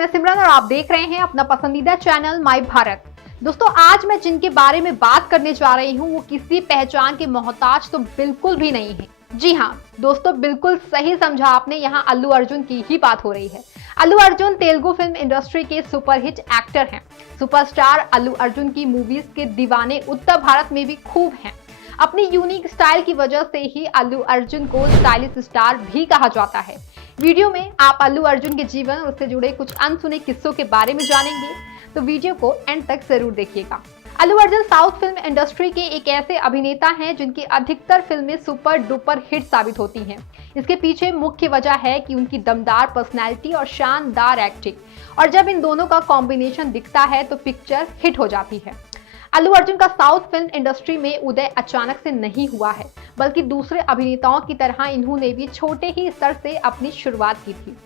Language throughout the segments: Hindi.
मैं सिमरन और आप देख रहे हैं अपना पसंदीदा चैनल माई भारत। दोस्तों, आज मैं जिनके बारे में बात करने जा रही हूँ वो किसी पहचान के मोहताज तो बिल्कुल भी नहीं है। जी हाँ दोस्तों, बिल्कुल सही समझा आपने, यहाँ अल्लू अर्जुन की ही बात हो रही है। अल्लू अर्जुन तेलुगु फिल्म इंडस्ट्री के सुपरहिट एक्टर हैं। सुपरस्टार अल्लू अर्जुन की मूवीज के दीवाने उत्तर भारत में भी खूब हैं। अपनी यूनिक स्टाइल की वजह से ही अल्लू अर्जुन को स्टाइलिश स्टार भी कहा जाता है। वीडियो में आप अल्लू अर्जुन के जीवन और उससे जुड़े कुछ अनसुने किस्सों के बारे में जानेंगे, तो वीडियो को एंड तक जरूर देखिएगा। Allu Arjun south film industry के एक ऐसे अभिनेता हैं जिनकी अधिकतर फिल्में सुपर डुपर हिट साबित होती हैं। इसके पीछे मुख्य वजह है कि उनकी दमदार पर्सनैलिटी और शानदार एक्टिंग, और जब इन दोनों का कॉम्बिनेशन दिखता है तो पिक्चर हिट हो जाती है। अल्लू अर्जुन का साउथ फिल्म इंडस्ट्री में उदय अचानक से नहीं हुआ है, बल्कि दूसरे अभिनेताओं की तरह इन्होंने भी छोटे ही स्तर से अपनी शुरुआत की थी।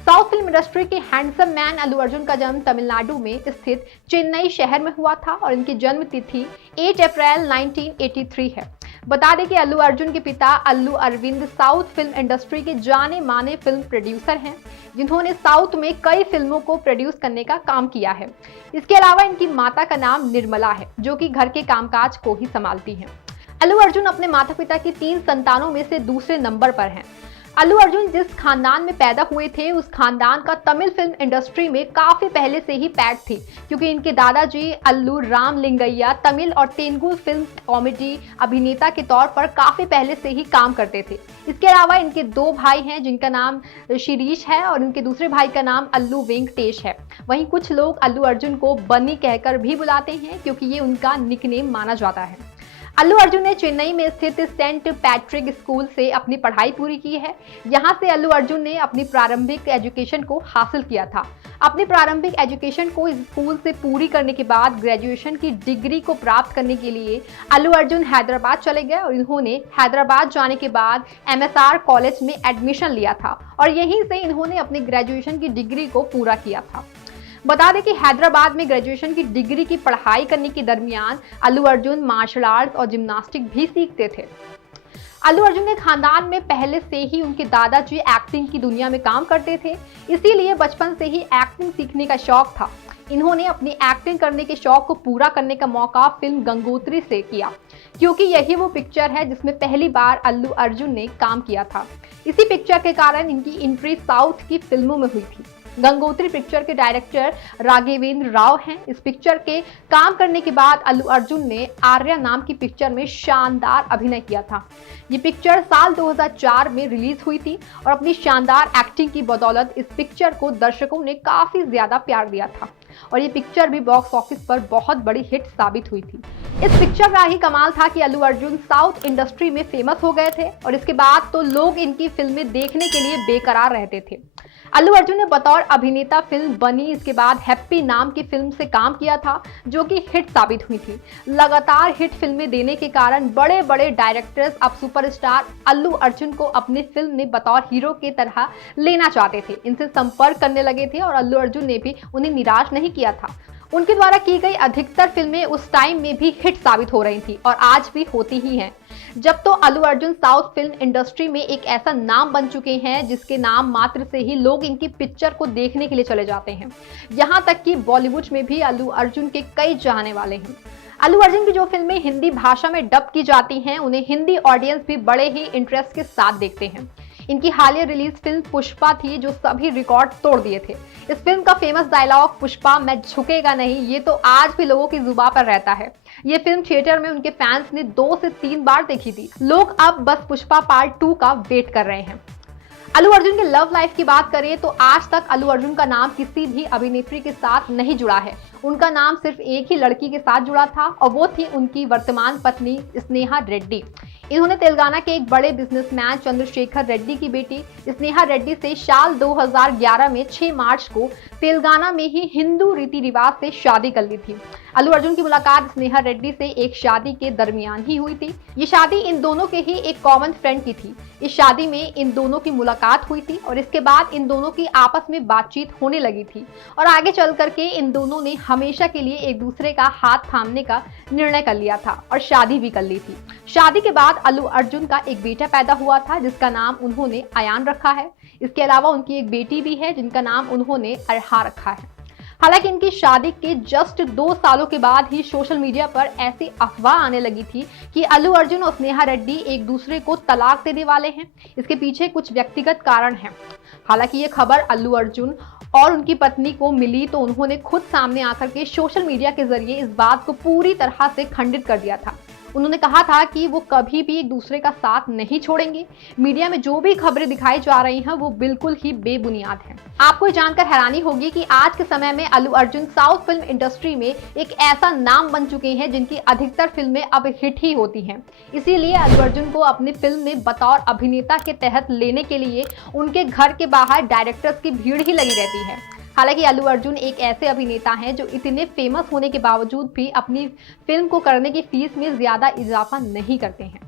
साउथ फिल्म इंडस्ट्री के हैंडसम मैन अल्लू अर्जुन का जन्म तमिलनाडु में स्थित चेन्नई शहर में हुआ था और इनकी जन्म तिथि 8 अप्रैल 1983 है। बता दें कि अल्लू अर्जुन के पिता अल्लू अरविंद साउथ फिल्म इंडस्ट्री के जाने माने फिल्म प्रोड्यूसर हैं, जिन्होंने साउथ में कई फिल्मों को प्रोड्यूस करने का काम किया है। इसके अलावा इनकी माता का नाम निर्मला है, जो कि घर के कामकाज को ही संभालती हैं। अल्लू अर्जुन अपने माता पिता की 3 संतानों में से दूसरे नंबर पर हैं। अल्लू अर्जुन जिस खानदान में पैदा हुए थे, उस खानदान का तमिल फिल्म इंडस्ट्री में काफी पहले से ही पैठ थी, क्योंकि इनके दादाजी अल्लू रामलिंगैया तमिल और तेलुगु फिल्म कॉमेडी अभिनेता के तौर पर काफी पहले से ही काम करते थे। इसके अलावा इनके 2 भाई हैं, जिनका नाम शिरीष है और इनके दूसरे भाई का नाम अल्लू वेंकटेश है। वहीं कुछ लोग अल्लू अर्जुन को बन्नी कहकर भी बुलाते हैं, क्योंकि ये उनका निकनेम माना जाता है। अल्लू अर्जुन ने चेन्नई में स्थित सेंट पैट्रिक स्कूल से अपनी पढ़ाई पूरी की है। यहाँ से अल्लू अर्जुन ने अपनी प्रारंभिक एजुकेशन को हासिल किया था। अपनी प्रारंभिक एजुकेशन को इस स्कूल से पूरी करने के बाद ग्रेजुएशन की डिग्री को प्राप्त करने के लिए अल्लू अर्जुन हैदराबाद चले गए और इन्होंने हैदराबाद जाने के बाद MSR कॉलेज में एडमिशन लिया था और यहीं से इन्होंने अपनी ग्रेजुएशन की डिग्री को पूरा किया था। बता दें कि हैदराबाद में ग्रेजुएशन की डिग्री की पढ़ाई करने के दरमियान अल्लू अर्जुन मार्शल आर्ट्स और जिम्नास्टिक भी सीखते थे। अल्लू अर्जुन के खानदान में पहले से ही उनके दादाजी एक्टिंग की दुनिया में काम करते थे, इसीलिए बचपन से ही एक्टिंग सीखने का शौक था। इन्होंने अपनी एक्टिंग करने के शौक को पूरा करने का मौका फिल्म गंगोत्री से किया, क्योंकि यही वो पिक्चर है जिसमें पहली बार अल्लू अर्जुन ने काम किया था। इसी पिक्चर के कारण इनकी एंट्री साउथ की फिल्मों में हुई थी। गंगोत्री पिक्चर के डायरेक्टर राघवेंद्र राव हैं। इस पिक्चर के काम करने के बाद अल्लू अर्जुन ने आर्या नाम की पिक्चर में शानदार अभिनय किया था। ये पिक्चर साल 2004 में रिलीज हुई थी और अपनी शानदार एक्टिंग की बदौलत इस पिक्चर को दर्शकों ने काफी ज्यादा प्यार दिया था और ये पिक्चर भी बॉक्स ऑफिस पर बहुत बड़ी हिट साबित हुई थी। इस पिक्चर का ही कमाल था कि अल्लू अर्जुन साउथ इंडस्ट्री में फेमस हो गए थे और इसके बाद तो लोग इनकी फिल्में देखने के लिए बेकरार रहते थे। अल्लू अर्जुन ने बतौर अभिनेता फिल्म बनी, इसके बाद हैप्पी नाम की फिल्म से काम किया था, जो कि हिट साबित हुई थी। लगातार हिट फिल्में देने के कारण बड़े बड़े डायरेक्टर्स अब सुपरस्टार अल्लू अर्जुन को अपने फिल्म में बतौर हीरो के तरह लेना चाहते थे, इनसे संपर्क करने लगे थे और अल्लू अर्जुन ने भी उन्हें निराश नहीं किया था। उनके द्वारा की गई अधिकतर फिल्में उस टाइम में भी हिट साबित हो रही थी और आज भी होती ही हैं। जब तो Allu Arjun south film industry में एक ऐसा नाम बन चुके हैं जिसके नाम मात्र से ही लोग इनकी पिक्चर को देखने के लिए चले जाते हैं। यहाँ तक कि बॉलीवुड में भी अल्लू अर्जुन के कई चाहने वाले हैं। अल्लू अर्जुन की जो फिल्में हिंदी भाषा में डब की जाती हैं, उन्हें हिंदी ऑडियंस भी बड़े ही इंटरेस्ट के साथ देखते हैं। इनकी हालिया रिलीज फिल्म पुष्पा थी, जो सभी रिकॉर्ड तोड़ दिए थे। इस फिल्म का फेमस डायलॉग पुष्पा मैं झुकेगा नहीं, ये तो आज भी लोगों की जुबान पर रहता है। ये फिल्म थिएटर में उनके फैंस ने 2 से 3 बार देखी थी। लोग अब बस पुष्पा पार्ट 2 का वेट कर रहे हैं। अल्लू अर्जुन के लव लाइफ की बात करें तो आज तक अल्लू अर्जुन का नाम किसी भी अभिनेत्री के साथ नहीं जुड़ा है। उनका नाम सिर्फ एक ही लड़की के साथ जुड़ा था और वो थी उनकी वर्तमान पत्नी स्नेहा रेड्डी। इन्होंने तेलंगाना के एक बड़े बिजनेसमैन चंद्रशेखर रेड्डी की बेटी स्नेहा रेड्डी से साल 2011 में 6 मार्च को तेलंगाना में ही हिंदू रीति रिवाज से शादी कर ली थी। अल्लू अर्जुन की मुलाकात स्नेहा रेड्डी से एक शादी के दरमियान ही हुई थी। ये शादी इन दोनों के ही एक कॉमन फ्रेंड की थी। इस शादी में इन दोनों की मुलाकात हुई थी और इसके बाद इन दोनों की आपस में बातचीत होने लगी थी और आगे चल करके इन दोनों ने हमेशा के लिए एक दूसरे का हाथ थामने का निर्णय कर लिया था और शादी भी कर ली थी। शादी के बाद अल्लू अर्जुन का एक बेटा पैदा हुआ था, जिसका नाम उन्होंने अयान रखा है। इसके अलावा उनकी एक बेटी भी है जिनका नाम उन्होंने अरहा रखा है। हालांकि इनकी शादी के जस्ट 2 सालों के बाद ही सोशल मीडिया पर ऐसी अफवाह आने लगी थी कि अल्लू अर्जुन और स्नेहा रेड्डी एक दूसरे को तलाक देने वाले हैं। इसके पीछे कुछ व्यक्तिगत कारण हैं। हालांकि ये खबर अल्लू अर्जुन और उनकी पत्नी को मिली तो उन्होंने खुद सामने आकर के सोशल मीडिया के जरिए इस बात को पूरी तरह से खंडित कर दिया था। उन्होंने कहा था कि वो कभी भी एक दूसरे का साथ नहीं छोड़ेंगे। मीडिया में जो भी खबरें दिखाई जा रही हैं वो बिल्कुल ही बेबुनियाद हैं। आपको ये जानकर हैरानी होगी कि आज के समय में Allu Arjun south film industry में एक ऐसा नाम बन चुके हैं जिनकी अधिकतर फिल्में अब हिट ही होती हैं। इसीलिए अल्लू अर्जुन को अपनी फिल्म में बतौर अभिनेता के तहत लेने के लिए उनके घर के बाहर डायरेक्टर्स की भीड़ ही लगी रहती है। हालांकि अल्लू अर्जुन एक ऐसे अभिनेता हैं जो इतने फेमस होने के बावजूद भी अपनी फिल्म को करने की फीस में ज्यादा इजाफा नहीं करते हैं।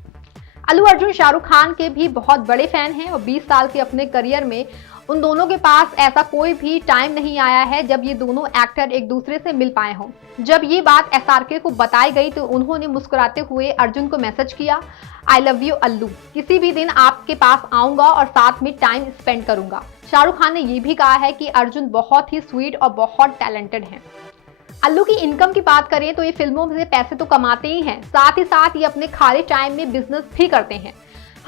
अल्लू अर्जुन शाहरुख खान के भी बहुत बड़े फैन हैं और 20 साल के अपने करियर में उन दोनों के पास ऐसा कोई भी टाइम नहीं आया है जब ये दोनों एक्टर एक दूसरे से मिल पाए हों। जब ये बात SRK को बताई गई तो उन्होंने मुस्कुराते हुए अर्जुन को मैसेज किया, आई लव यू अल्लू, किसी भी दिन आपके पास आऊंगा और साथ में टाइम स्पेंड करूंगा। शाहरुख खान ने यह भी कहा है कि अर्जुन बहुत ही स्वीट और बहुत टैलेंटेड हैं। अल्लू की इनकम की बात करें तो ये फिल्मों से पैसे तो कमाते ही हैं, साथ ही साथ ये अपने खाली टाइम में बिजनेस भी करते हैं।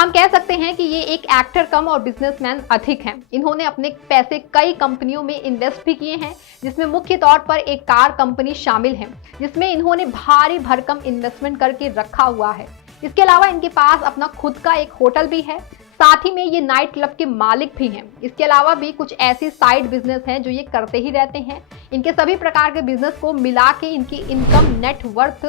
हम कह सकते हैं कि ये एक एक्टर कम और बिजनेसमैन अधिक हैं। इन्होंने अपने पैसे कई कंपनियों में इन्वेस्ट भी किए हैं, जिसमें मुख्य तौर पर एक कार कंपनी शामिल है जिसमें इन्होंने भारी भरकम इन्वेस्टमेंट करके रखा हुआ है। इसके अलावा इनके पास अपना खुद का एक होटल भी है, साथ ही में ये नाइट क्लब के मालिक भी हैं। इसके अलावा भी कुछ ऐसी साइड बिजनेस हैं जो ये करते ही रहते हैं। इनके सभी प्रकार के बिजनेस को मिला के इनकी इनकम नेट वर्थ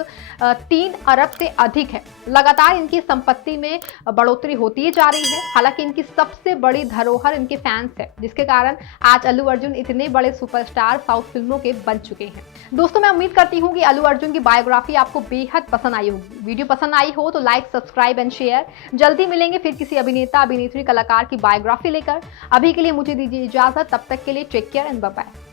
3 अरब से अधिक है। लगातार इनकी संपत्ति में बढ़ोतरी होती जा रही है। हालांकि इनकी सबसे बड़ी धरोहर इनके फैंस है, जिसके कारण आज अल्लू अर्जुन इतने बड़े सुपरस्टार साउथ फिल्मों के बन चुके हैं। दोस्तों, मैं उम्मीद करती हूँ कि अल्लू अर्जुन की बायोग्राफी आपको बेहद पसंद आई होगी। वीडियो पसंद आई हो तो लाइक, सब्सक्राइब एंड शेयर। जल्दी मिलेंगे फिर किसी अभिनेता, अभिनेत्री, कलाकार की बायोग्राफी लेकर। अभी के लिए मुझे दीजिए इजाजत। तब तक के लिए take care and bye bye.